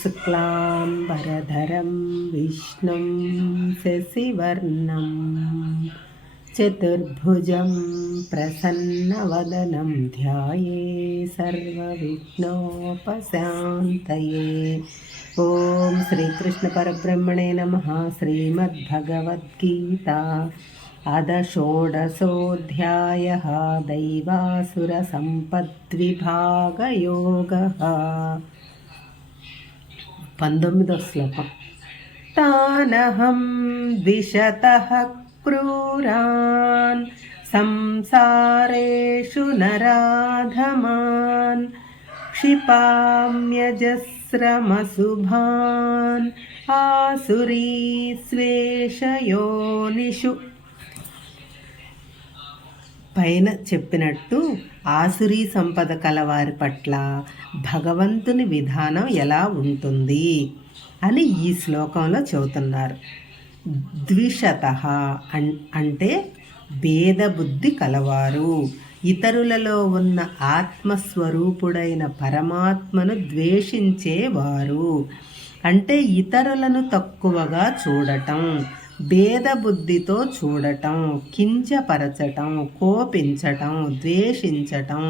शुक्लाम्बरधरं विष्णुं शशिवर्णं चतुर्भुजं प्रसन्नवदनं ध्याये सर्वविघ्नोपशान्तये। ओम श्रीकृष्ण परब्रह्मणे नमः। श्रीमद्भगवद्गीता अथ षोडशोऽध्यायः दैवासुरसम्पद्विभागयोगः। 19వ శ్లోకం। తానహం ద్విషతః క్రూరాన్ సంసారేషు నరాధమాన్ క్షిపామ్యజస్రమశుభాన్ ఆసురీస్వేషయోనిషు। పైన చెప్పినట్టు ఆసురీ సంపద కలవారి పట్ల భగవంతుని విధానం ఎలా ఉంటుంది అని ఈ శ్లోకంలో చెబుతున్నారు. ద్విషతః అంటే భేదబుద్ధి కలవారు, ఇతరులలో ఉన్న ఆత్మస్వరూపుడైన పరమాత్మను ద్వేషించేవారు. అంటే ఇతరులను తక్కువగా చూడటం, భేదబుద్ధితో చూడటం, కించపరచటం, కోపించటం, ద్వేషించటం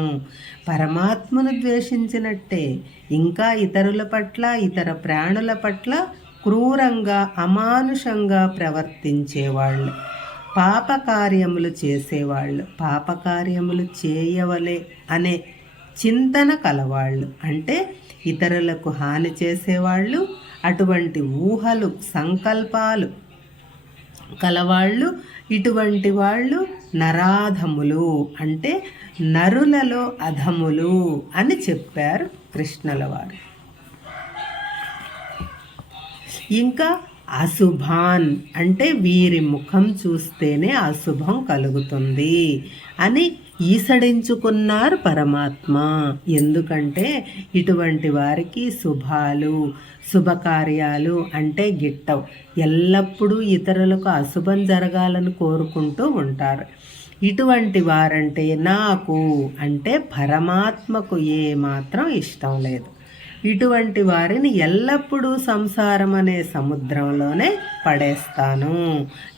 పరమాత్మను ద్వేషించినట్టే. ఇంకా ఇతరుల పట్ల, ఇతర ప్రాణుల పట్ల క్రూరంగా అమానుషంగా ప్రవర్తించేవాళ్ళు, పాపకార్యములు చేసేవాళ్ళు, పాపకార్యములు చేయవలే అనే చింతన కలవాళ్ళు, అంటే ఇతరులకు హాని చేసేవాళ్ళు, అటువంటి ఊహలు సంకల్పాలు కలవాళ్ళు, ఇటువంటి వాళ్ళు నరాధములు, అంటే నరులలో అధములు అని చెప్పారు కృష్ణుల వారు. ఇంకా అశుభాన్ అంటే వీరి ముఖం చూస్తేనే అశుభం కలుగుతుంది అని ఈసడించుకున్నారు పరమాత్మ. ఎందుకంటే ఇటువంటి వారికి శుభాలు, శుభకార్యాలు అంటే గిట్టవు. ఎల్లప్పుడూ ఇతరులకు అశుభం జరగాలని కోరుకుంటూ ఉంటారు. ఇటువంటి వారంటే నాకు అంటే పరమాత్మకు ఏమాత్రం ఇష్టం లేదు. ఇటువంటి వారిని ఎల్లప్పుడూ సంసారం అనే సముద్రంలోనే పడేస్తాను,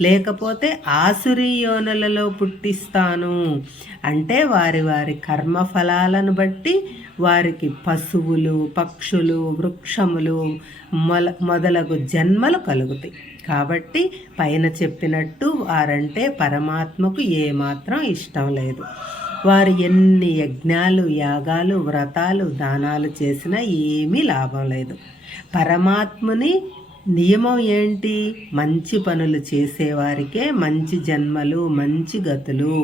లేకపోతే ఆసురీ యోనులలో పుట్టిస్తాను. అంటే వారి వారి కర్మఫలాలను బట్టి వారికి పశువులు, పక్షులు, వృక్షములు మొదలగు జన్మలు కలుగుతాయి. కాబట్టి పైన చెప్పినట్టు వారంటే పరమాత్మకు ఏమాత్రం ఇష్టం లేదు. వారు ఎన్ని యజ్ఞాలు, యాగాలు, వ్రతాలు, దానాలు చేసినా ఏమీ లాభం లేదు. పరమాత్ముని నియమం ఏంటి? మంచి పనులు చేసేవారికే మంచి జన్మలు, మంచి గతులు,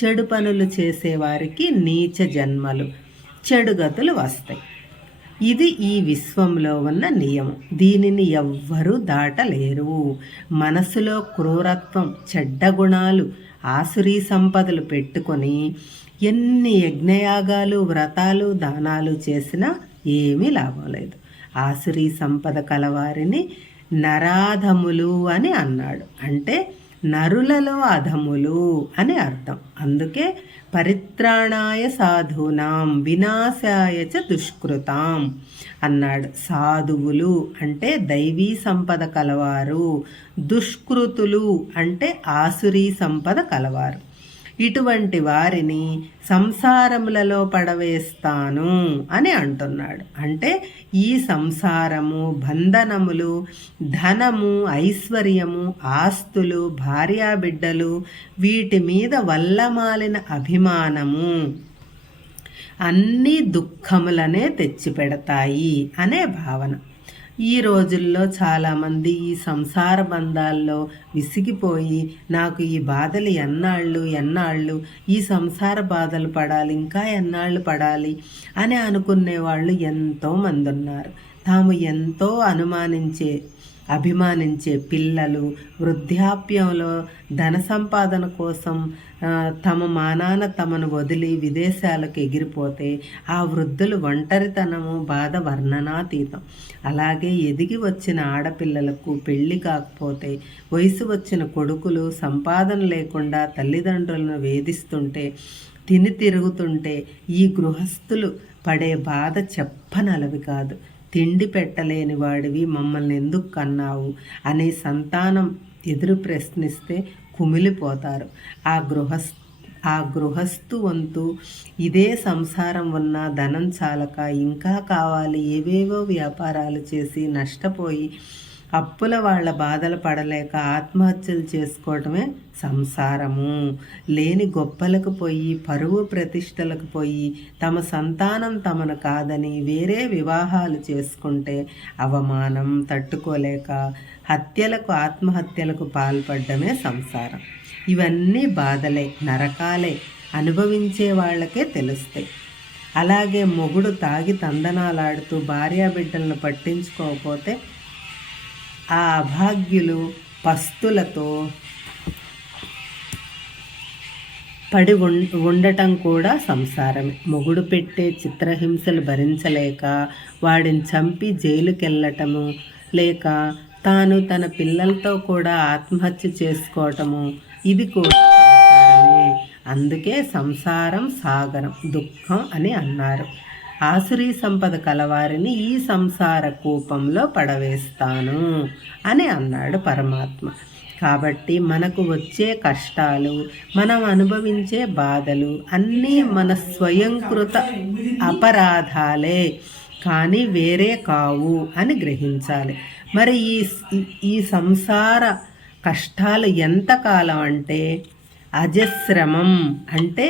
చెడు పనులు చేసేవారికి నీచ జన్మలు, చెడు గతులు వస్తాయి. ఇది ఈ విశ్వంలో ఉన్న నియమం. దీనిని ఎవ్వరూ దాటలేరు. మనసులో క్రూరత్వం, చెడ్డ గుణాలు, ఆసురీ సంపదలు పెట్టుకొని ఎన్ని యజ్ఞయాగాలు, వ్రతాలు, దానాలు చేసినా ఏమీ లాభం లేదు. ఆసురీ సంపద కలవారిని నరాధములు అని అన్నాడు. అంటే నరులలో అధములు అని అర్థం. అందుకే పరిత్రాణాయ సాధూనాం వినాశాయ చ దుష్కృతాం అన్నాడు. సాధువులు అంటే దైవీ సంపద కలవారు, దుష్కృతులు అంటే ఆసురీ సంపద కలవారు. ఇటువంటి వారిని సంసారములలో పడవేస్తాను అని అంటున్నాడు. అంటే ఈ సంసారము, బంధనములు, ధనము, ఐశ్వర్యము, ఆస్తులు, భార్యాబిడ్డలు, వీటి మీద వల్లమాలిన అభిమానము అన్నీ దుఃఖములనే తెచ్చిపెడతాయి అనే భావన. ఈ రోజుల్లో చాలామంది ఈ సంసార బంధాల్లో విసిగిపోయి నాకు ఈ బాధలు ఎన్నాళ్ళు ఈ సంసార బాధలు పడాలి, ఇంకా ఎన్నాళ్ళు పడాలి అని అనుకునేవాళ్ళు ఎంతోమంది ఉన్నారు. తాము ఎంతో అభిమానించే పిల్లలు వృద్ధాప్యంలో ధన సంపాదన కోసం తమ మానాన తమను వదిలి విదేశాలకు ఎగిరిపోతే ఆ వృద్ధులు ఒంటరితనము, బాధ వర్ణనాతీతం. అలాగే ఎదిగి వచ్చిన ఆడపిల్లలకు పెళ్లి కాకపోతే, వయసు వచ్చిన కొడుకులు సంపాదన లేకుండా తల్లిదండ్రులను వేధిస్తుంటే, తిరుగుతుంటే ఈ గృహస్థులు పడే బాధ చెప్పనలవి కాదు. తిండి పెట్టలేని వాడివి మమ్మల్ని ఎందుకు కన్నావు అని సంతానం ఎదురు ప్రశ్నిస్తే కుమిలిపోతారు. ఆ గృహస్థు వంతు ఇదే సంసారం ఉన్న ధనం చాలక ఇంకా కావాలి ఏవేవో వ్యాపారాలు చేసి నష్టపోయి అప్పుల వాళ్ళ బాధలు పడలేక ఆత్మహత్యలు చేసుకోవటమే సంసారము. లేని గొప్పలకు పోయి పరువు ప్రతిష్టలకు పోయి తమ సంతానం తమను కాదని వేరే వివాహాలు చేసుకుంటే అవమానం తట్టుకోలేక హత్యలకు ఆత్మహత్యలకు పాల్పడమే సంసారం. ఇవన్నీ బాధలే, నరకాలే, అనుభవించే వాళ్ళకే తెలుస్తాయి. అలాగే మొగుడు తాగి తందనాలాడుతూ భార్యాబిడ్డలను పట్టించుకోకపోతే ఆ అభాగ్యులు పస్తులతో పడి ఉండటం కూడా సంసారమే. మొగుడు పెట్టే చిత్రహింసలు భరించలేక వాడిని చంపి జైలుకెళ్ళటము, లేక తాను తన పిల్లలతో కూడా ఆత్మహత్య చేసుకోవటము, ఇది కూడా సంసారమే. అందుకే సంసారం సాగరం, దుఃఖం అని అన్నారు. ఆసురీ సంపద కలవారిని ఈ సంసార కూపంలో పడవేస్తాను అని అన్నాడు పరమాత్మ. కాబట్టి మనకు వచ్చే కష్టాలు, మనం అనుభవించే బాధలు అన్నీ మన స్వయంకృత అపరాధాలే కానీ వేరే కావు అని గ్రహించాలి. మరి ఈ సంసార కష్టాలు ఎంతకాలం అంటే అజశ్రమం, అంటే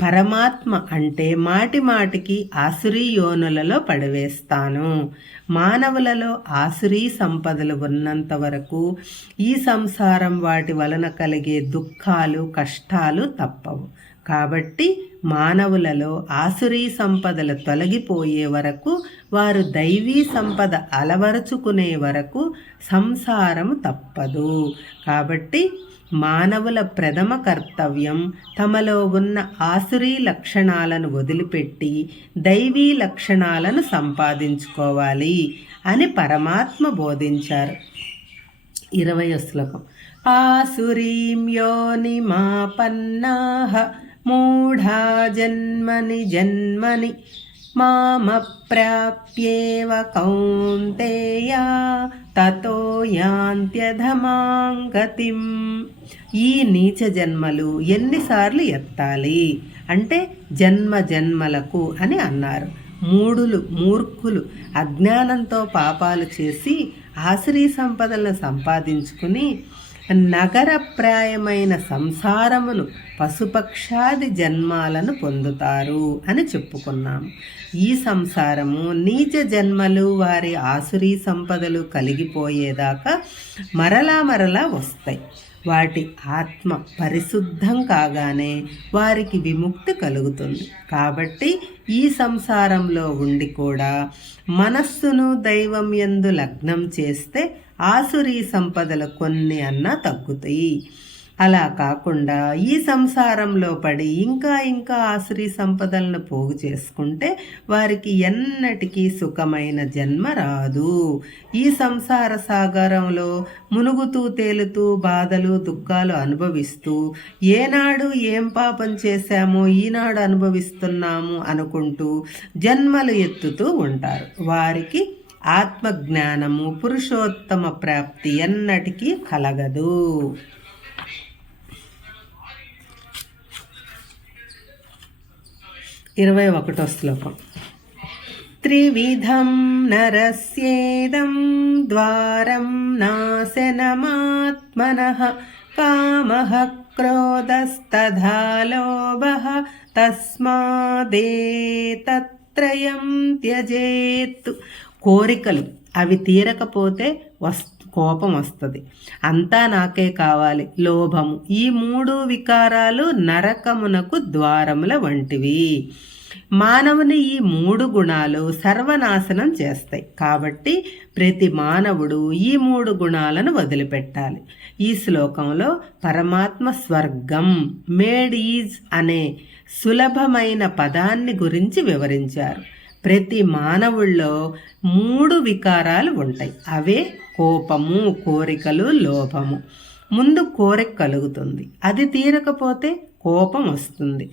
పరమాత్మ అంటే మాటి మాటికి ఆసురీ యోనులలో పడివేస్తాను. మానవులలో ఆసురీ సంపదలు ఉన్నంత వరకు ఈ సంసారం వాటి వలన కలిగే దుఃఖాలు కష్టాలు తప్పవు. కాబట్టి మానవులలో ఆసురీ సంపదలు తొలగిపోయే వరకు, వారు దైవీ సంపద అలవరుచుకునే వరకు సంసారం తప్పదు. కాబట్టి మానవుల ప్రథమ కర్తవ్యం తమలో ఉన్న ఆసురీ లక్షణాలను వదిలిపెట్టి దైవీ లక్షణాలను సంపాదించుకోవాలి అని పరమాత్మ బోధించారు. 20వ శ్లోకం. ఆసురీం యోనిమాపన్నాః మూఢా జన్మని జన్మని మామప్రాప్యేవ కౌంతేయ తతో యాంత్యధమాం గతిం. ఈ నీచ జన్మలు ఎన్నిసార్లు ఎత్తాలి అంటే జన్మ జన్మలకు అని అన్నారు. మూర్ఖులు అజ్ఞానంతో పాపాలు చేసి ఆశ్రీ సంపదలను సంపాదించుకుని నగరప్రాయమైన సంసారమును పశుపక్షాది జన్మాలను పొందుతారు అని చెప్పుకున్నాము. ఈ సంసారము నీచ జన్మలు వారి ఆసురీ సంపదలు కలిగిపోయేదాకా మరలా వస్తాయి. వాటి ఆత్మ పరిశుద్ధం కాగానే వారికి విముక్తి కలుగుతుంది. కాబట్టి ఈ సంసారంలో ఉండి కూడా మనస్సును దైవం యందు లగ్నం చేస్తే ఆసురీ సంపదలు కొన్ని అన్నా తగ్గుతాయి. అలా కాకుండా ఈ సంసారంలో పడి ఇంకా ఆసురీ సంపదలను పోగు చేసుకుంటే వారికి ఎన్నటికీ సుఖమైన జన్మ రాదు. ఈ సంసార సాగరంలో మునుగుతూ తేలుతూ బాధలు దుఃఖాలు అనుభవిస్తూ ఏనాడు ఏం పాపం చేశామో ఈనాడు అనుభవిస్తున్నాము అనుకుంటూ జన్మలు ఎత్తుతూ ఉంటారు. వారికి ఆత్మజ్ఞానము పురుషోత్తమ ప్రాప్తి ఎన్నటికీ కలగదు. 21వ శ్లోకం. త్రివిధం నరస్యేదం ద్వారం నాశనమాత్మనః కామః క్రోధస్తథా లోభః తస్మాదేతత్రయం త్యజేత్. కోరికలు అవి తీరకపోతే కోపం వస్తుంది. అంతా నాకే కావాలి, లోభము, ఈ 3 వికారాలు నరకమునకు ద్వారముల వంటివి. మానవుని ఈ 3 గుణాలు సర్వనాశనం చేస్తాయి. కాబట్టి ప్రతి మానవుడు ఈ 3 గుణాలను వదిలిపెట్టాలి. ఈ శ్లోకంలో పరమాత్మ స్వర్గం, మేడ్ ఈజ్ అనే సులభమైన పదాన్ని గురించి వివరించారు. ప్రతి మానవుల్లో 3 వికారాలు ఉంటాయి. అవే కోపము, కోరికలు, లోభము. ముందు కోరిక కలుగుతుంది, అది తీరకపోతే కోపం వస్తుంది.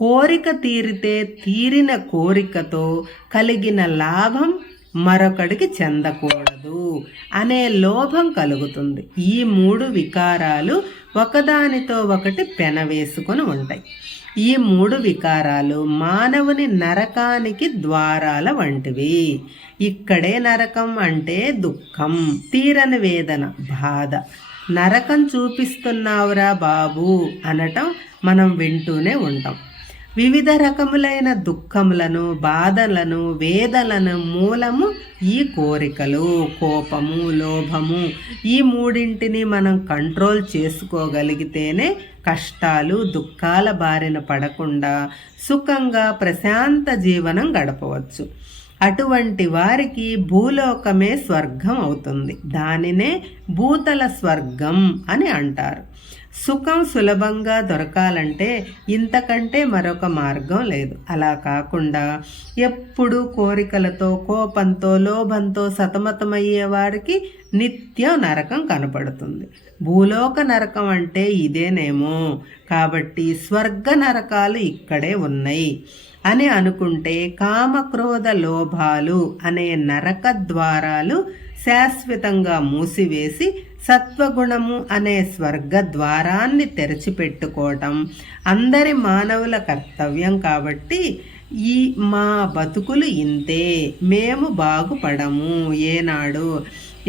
కోరిక తీరితే తీరిన కోరికతో కలిగిన లాభం మరొకడికి చెందకూడదు అనే లోభం కలుగుతుంది. ఈ 3 వికారాలు ఒకదానితో ఒకటి పెనవేసుకొని ఉంటాయి. ఈ 3 వికారాలు మానవుని నరకానికి ద్వారాల వంటివి. ఇక్కడే నరకం అంటే దుఃఖం, తీరని వేదన, బాధ. నరకం చూపిస్తున్నావురా బాబు అనటం మనం వింటూనే ఉంటాం. వివిధ రకములైన దుఃఖములను, బాధలను, వేదనలను మూలము ఈ కోరికలు, కోపము, లోభము. ఈ 3ంటిని మనం కంట్రోల్ చేసుకోగలిగితేనే కష్టాలు, దుఃఖాల బారిన పడకుండా సుఖంగా ప్రశాంత జీవనం గడపవచ్చు. అటువంటి వారికి భూలోకమే స్వర్గం అవుతుంది. దానినే భూతల స్వర్గం అని అంటారు. సుఖం సులభంగా దొరకాలంటే ఇంతకంటే మరొక మార్గం లేదు. అలా కాకుండా ఎప్పుడూ కోరికలతో, కోపంతో, లోభంతో సతమతమయ్యే వారికి నిత్యం నరకం కనపడుతుంది. భూలోక నరకం అంటే ఇదేనేమో, కాబట్టి స్వర్గ నరకాలు ఇక్కడే ఉన్నాయి అని అనుకుంటే కామక్రోధ లోభాలు అనే నరక ద్వారాలు శాశ్వతంగా మూసివేసి సత్వగుణము అనే స్వర్గ ద్వారాన్ని తెరచిపెట్టుకోవటం అందరి మానవుల కర్తవ్యం. కాబట్టి ఈ మా బతుకులు ఇంతే, మేము బాగుపడము,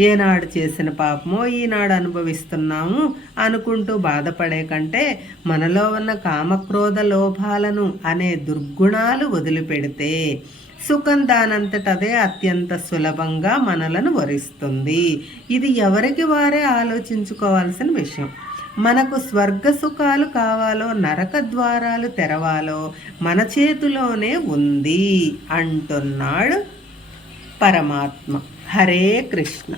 ఏనాడు చేసిన పాపమో ఈనాడు అనుభవిస్తున్నాము అనుకుంటూ బాధపడే కంటే మనలో ఉన్న కామక్రోధ లోభాలను అనే దుర్గుణాలు వదిలిపెడితే సుఖం దానంతటదే అత్యంత సులభంగా మనలను వరిస్తుంది. ఇది ఎవరికి వారే ఆలోచించుకోవాల్సిన విషయం. మనకు స్వర్గ సుఖాలు కావాలో, నరక ద్వారాలు తెరవాలో మన చేతిలోనే ఉంది అంటున్నాడు పరమాత్మ. హరే కృష్ణ.